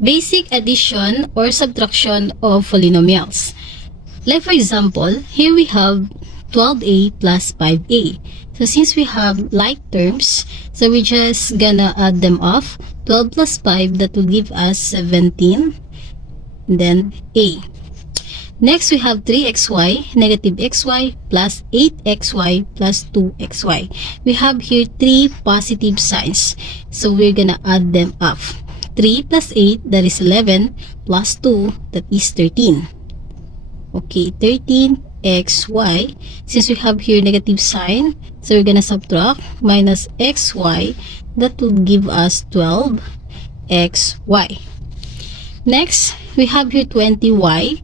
Basic addition or subtraction of polynomials. Like for example, here we have 12a plus 5a. So since we have like terms, so we're just gonna add them off. 12 plus 5, that will give us 17. Then a. Next, we have 3xy, negative xy, plus 8xy, plus 2xy. We have here 3 positive signs. So we're gonna add them up. 3 plus 8, that is 11, plus 2, that is 13. Okay, 13xy. Since we have here negative sign, so we're gonna subtract minus xy. That would give us 12xy. Next, we have here 20y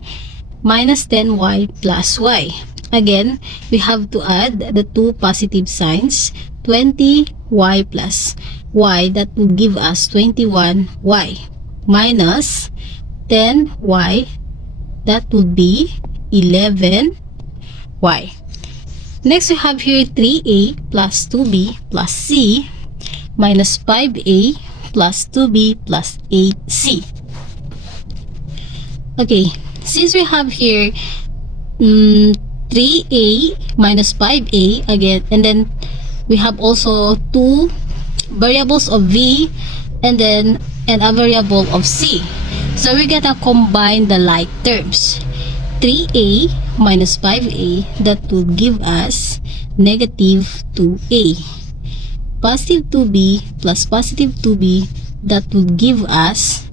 minus 10y plus y. Again, we have to add the 2 positive signs. 20y plus y, that will give us 21y, minus 10y, that would be 11y. Next, we have here 3a plus 2b plus c minus 5a plus 2b plus 8c. Okay, since we have here 3a minus 5a again, and then we have also 2 variables of v and then a variable of c. So we're gonna combine the like terms. 3a minus 5a, that will give us negative 2a. Positive 2b plus positive 2b, that will give us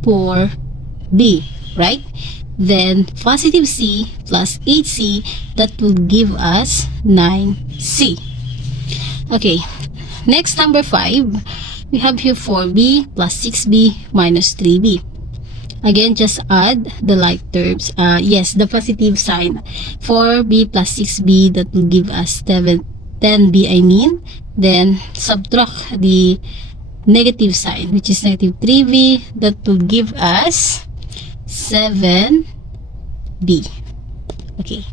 4b. Right? Then positive c plus 8c, that will give us 9c. Okay, next, number 5, we have here 4b plus 6b minus 3b. Again, just add the like terms. Yes, the positive sign. 4b plus 6b, that will give us 10b, I mean. Then subtract the negative sign, which is negative 3b, that will give us 7b. Okay,